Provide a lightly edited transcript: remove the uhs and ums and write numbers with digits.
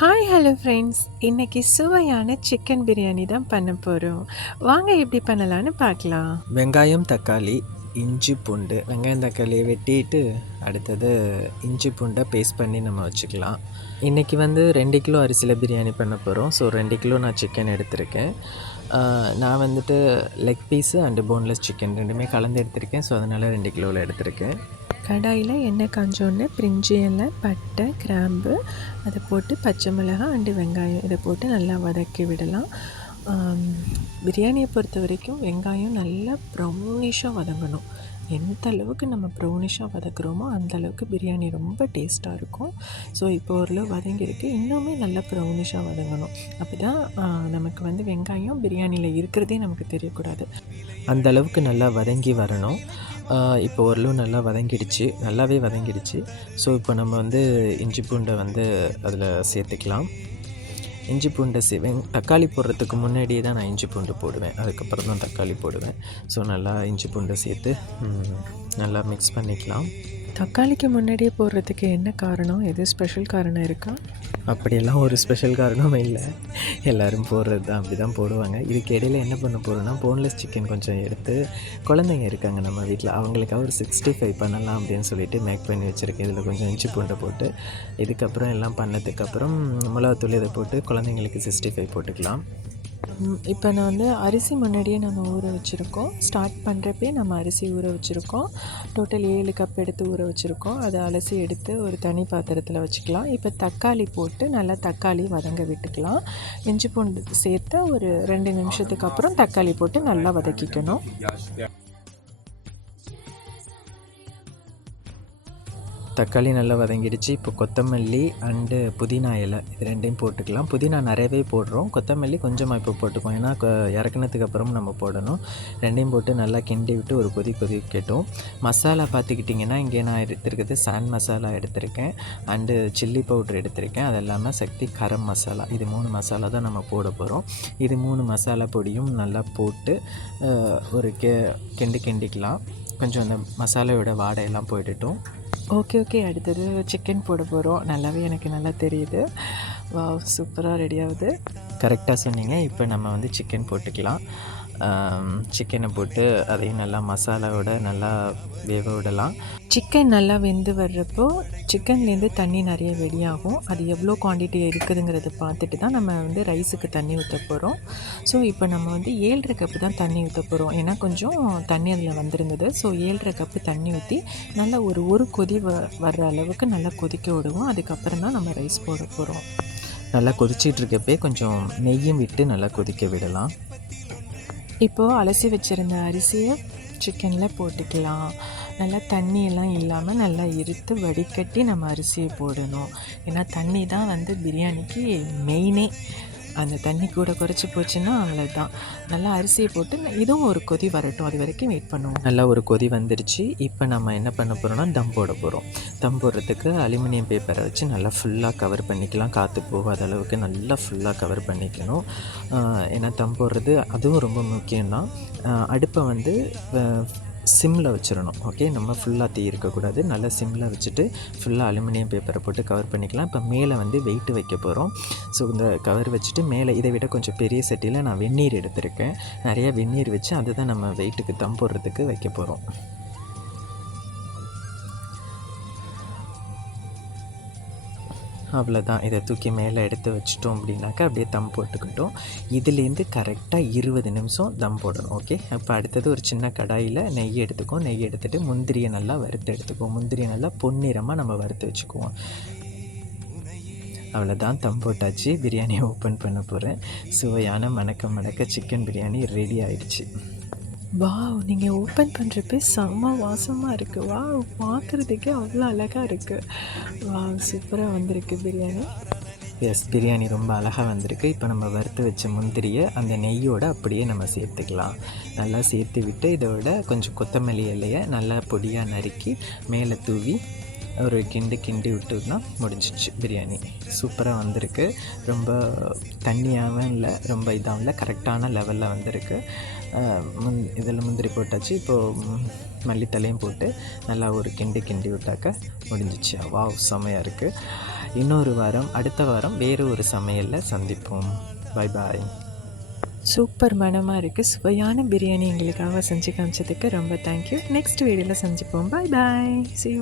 Hi hello friends, இன்றைக்கி சுவையான chicken biryani தான் பண்ண போகிறோம். வாங்க எப்படி பண்ணலான்னு பார்க்கலாம். வெங்காயம், தக்காளி, இஞ்சி, பூண்டு. வெங்காயம் தக்காளியை வெட்டிட்டு அடுத்தது இஞ்சி பூண்டை பேஸ்ட் பண்ணி நம்ம வச்சுக்கலாம். இன்றைக்கி 2 கிலோ அரிசியில் பிரியாணி பண்ண போகிறோம். ஸோ 2 கிலோ நான் சிக்கன் எடுத்திருக்கேன். நான் leg piece and boneless chicken ரெண்டுமே கலந்து எடுத்திருக்கேன். ஸோ அதனால் 2 கிலோவில் எடுத்திருக்கேன். கடாயில் எண்ணெய் காஞ்சோடனே பிரிஞ்சி இலை, பட்டை, கிராம்பு அதை போட்டு பச்சை மிளகாய் அண்டு வெங்காயம் இதை போட்டு நல்லா வதக்கி விடலாம். பிரியாணியை பொறுத்த வரைக்கும் வெங்காயம் நல்லா ப்ரௌனிஷாக வதங்கணும். எந்த அளவுக்கு நம்ம ப்ரௌனிஷாக வதக்குறோமோ அந்த அளவுக்கு பிரியாணி ரொம்ப டேஸ்ட்டாக இருக்கும். ஸோ இப்போ ஓரளவு வதங்கியிருக்கு, இன்னுமே நல்லா ப்ரௌனிஷாக வதங்கணும். அப்போ தான் நமக்கு வெங்காயம் பிரியாணியில் இருக்கிறதே நமக்கு தெரியக்கூடாது. அந்த அளவுக்கு நல்லா வதங்கி வரணும். இப்போ ஓரளவு நல்லா நல்லாவே வதங்கிடுச்சு. ஸோ இப்போ நம்ம இஞ்சி பூண்டை அதில் சேர்த்துக்கலாம். இஞ்சி பூண்டை தக்காளி போடுறதுக்கு முன்னாடியே தான் நான் இஞ்சி பூண்டு போடுவேன், அதுக்கப்புறம் தான் தக்காளி போடுவேன். ஸோ நல்லா இஞ்சி பூண்டை சேர்த்து நல்லா மிக்ஸ் பண்ணிக்கலாம். தக்காளிக்கு முன்னாடியே போடுறதுக்கு என்ன காரணம்? எது ஸ்பெஷல் காரணம் இருக்கா? அப்படியெல்லாம் ஒரு ஸ்பெஷல் காரணமே இல்லை, எல்லோரும் போடுறது தான், அப்படி தான் போடுவாங்க. இதுக்கு இடையில் என்ன பண்ண போகிறோன்னா, போன்லெஸ் சிக்கன் கொஞ்சம் எடுத்து, குழந்தைங்க இருக்காங்க நம்ம வீட்டில், அவங்களுக்காக ஒரு 65 பண்ணலாம் அப்படின்னு சொல்லிட்டு மேக் பண்ணி வச்சுருக்கேன். இதில் கொஞ்சம் இஞ்சி பூண்டை போட்டு, இதுக்கப்புறம் எல்லாம் பண்ணதுக்கப்புறம் மிளகாத்தூள் இதை போட்டு குழந்தைங்களுக்கு 65 போட்டுக்கலாம். இப்போ நான் அரிசி முன்னாடியே நம்ம ஊற வச்சுருக்கோம். ஸ்டார்ட் பண்ணுறப்பே நம்ம அரிசி ஊற வச்சுருக்கோம். டோட்டல் 7 கப் எடுத்து ஊற வச்சுருக்கோம். அதை அலசி எடுத்து ஒரு தனி பாத்திரத்தில் வச்சுக்கலாம். இப்போ தக்காளி போட்டு நல்லா தக்காளி வதங்க விட்டுக்கலாம். இஞ்சி பூண்டு சேர்த்து ஒரு 2 நிமிஷத்துக்கு அப்புறம் தக்காளி போட்டு நல்லா வதக்கிக்கணும். தக்காளி நல்லா வதங்கிடுச்சு. இப்போ கொத்தமல்லி அண்டு புதினா இலை இது ரெண்டையும் போட்டுக்கலாம். புதினா நிறையவே போடுறோம், கொத்தமல்லி கொஞ்சமாக இப்போ போட்டுக்குவோம், ஏன்னா இறக்குனதுக்கு அப்புறம் நம்ம போடணும். ரெண்டையும் போட்டு நல்லா கிண்டி விட்டு ஒரு கொதிக்கட்டும். மசாலா பார்த்துக்கிட்டிங்கன்னா, இங்கே நான் எடுத்திருக்கிறது சாண்ட் மசாலா எடுத்திருக்கேன், அண்டு சில்லி பவுட்ரு எடுத்திருக்கேன், அது இல்லாமல் சக்தி கரம் மசாலா. இது 3 மசாலா தான் நம்ம போட போகிறோம். இது 3 மசாலா பொடியும் நல்லா போட்டு ஒரு கிண்டிக்கலாம். கொஞ்சம் அந்த மசாலாவோட வாடையெல்லாம் போயிடட்டும். ஓகே, அடுத்தது சிக்கன் போட போகிறோம். எனக்கு நல்லா தெரியுது. வாவ், சூப்பராக ரெடி ஆகுது. கரெக்டாக சொன்னீங்க. இப்போ நம்ம சிக்கன் போட்டுக்கலாம். சிக்கனை போட்டு அதையும் நல்லா மசாலாவோட நல்லா வேக விடலாம். சிக்கன் நல்லா வெந்து வர்றப்போ சிக்கன்லேருந்து தண்ணி நிறைய வெளியாகும். அது எவ்வளோ குவான்டிட்டி இருக்குதுங்கிறத பார்த்துட்டு தான் நம்ம ரைஸுக்கு தண்ணி ஊற்ற போகிறோம். ஸோ இப்போ நம்ம 7.5 கப்பு தான் தண்ணி ஊற்ற போகிறோம், ஏன்னா கொஞ்சம் தண்ணி அதில் வந்திருந்தது. ஸோ 7.5 கப்பு தண்ணி ஊற்றி நல்லா ஒரு கொதி வர்ற அளவுக்கு நல்லா கொதிக்க விடுவோம். அதுக்கப்புறம் தான் நம்ம ரைஸ் போட போகிறோம். நல்லா கொதிச்சிட்ருக்கப்பே கொஞ்சம் நெய்யும் விட்டு நல்லா கொதிக்க விடலாம். இப்போது அலசி வச்சுருந்த அரிசியை சிக்கனில் போட்டுக்கலாம். நல்லா தண்ணியெல்லாம் இல்லாமல் நல்லா இருத்து வடிகட்டி நம்ம அரிசியை போடணும். ஏன்னா தண்ணி தான் பிரியாணிக்கு மெயினே. அந்த தண்ணி கூட குறைச்சி போச்சுன்னா அவ்வளோதான். நல்லா அரிசியை போட்டு இதுவும் ஒரு கொதி வரட்டும், அது வரைக்கும் வெயிட் பண்ணுவோம். நல்லா ஒரு கொதி வந்துடுச்சு. இப்போ நம்ம என்ன பண்ண போகிறோம்னா, தம் போட போகிறோம். தம் போடுறதுக்கு அலுமினியம் பேப்பரை வச்சு நல்லா ஃபுல்லாக கவர் பண்ணிக்கலாம். காற்று போகாத அளவுக்கு நல்லா ஃபுல்லாக கவர் பண்ணிக்கணும். ஏன்னா தம் போடுறது அதுவும் ரொம்ப முக்கியம்தான். அடுப்பை சிம்மில் வச்சிடணும். ஓகே, நம்ம ஃபுல்லாக தீ இருக்கக்கூடாது. நல்லா சிம்மில் வச்சுட்டு ஃபுல்லாக அலுமினியம் பேப்பரை போட்டு கவர் பண்ணிக்கலாம். இப்போ மேலே வெயிட்டு வைக்க போகிறோம். ஸோ இந்த கவர் வச்சுட்டு மேலே இதை விட கொஞ்சம் பெரிய சட்டியில் நான் வெந்நீர் எடுத்திருக்கேன். நிறையா வெந்நீர் வச்சு அதை தான் நம்ம வெயிட்டுக்கு தம் போடுறதுக்கு வைக்க போகிறோம். அவ்வளோதான். இதை தூக்கி மேலே எடுத்து வச்சிட்டோம் அப்படின்னாக்கா அப்படியே தம் போட்டுக்கிட்டோம். இதுலேருந்து கரெக்டாக 20 நிமிஷம் தம் போடணும். ஓகே, இப்போ அடுத்தது ஒரு சின்ன கடாயில் நெய் எடுத்துக்குவோம். நெய் எடுத்துகிட்டு முந்திரியை நல்லா வறுத்து எடுத்துக்குவோம். முந்திரியை நல்லா பொன்னிறமாக நம்ம வறுத்து வச்சுக்குவோம். அவ்வளோதான், தம் போட்டாச்சு. பிரியாணியை ஓப்பன் பண்ண போகிறேன். சுவையான மணக்க சிக்கன் பிரியாணி ரெடி ஆயிடுச்சு. வாவ், நீங்கள் ஓப்பன் பண்ணுறப்பே செம்ம வாசமாக இருக்குது. வாவ், பார்க்குறதுக்கே அவ்வளோ அழகாக இருக்குது. வாவ், சூப்பராக வந்திருக்கு பிரியாணி. எஸ், பிரியாணி ரொம்ப அழகாக வந்திருக்கு. இப்போ நம்ம வறுத்து வச்ச முந்திரியை அந்த நெய்யோடு அப்படியே நம்ம சேர்த்துக்கலாம். நல்லா சேர்த்து விட்டு இதோட கொஞ்சம் கொத்தமல்லி இலையை நல்லா பொடியாக நறுக்கி மேலே தூவி ஒரு கிண்டி விட்டுனா முடிஞ்சிச்சு. பிரியாணி சூப்பராக வந்திருக்கு. ரொம்ப தண்ணியாகவும் இல்லை, ரொம்ப இதாகவும் இல்லை, கரெக்டான லெவலில் வந்திருக்கு. இதில் முந்திரி போட்டாச்சு. இப்போது மல்லித்தலையும் போட்டு நல்லா ஒரு கிண்டி விட்டாக்க முடிஞ்சிச்சு. வாவ், செமையாக இருக்குது. இன்னொரு வாரம் அடுத்த வாரம் வேறு ஒரு சமையலில் சந்திப்போம். பாய் பாய். சூப்பர் மனமாக இருக்குது. சுவையான பிரியாணி எங்களுக்காக செஞ்சு காமிச்சதுக்கு ரொம்ப தேங்க்யூ. நெக்ஸ்ட் வீடியோவில் சந்திப்போம். பாய் பாய். See you.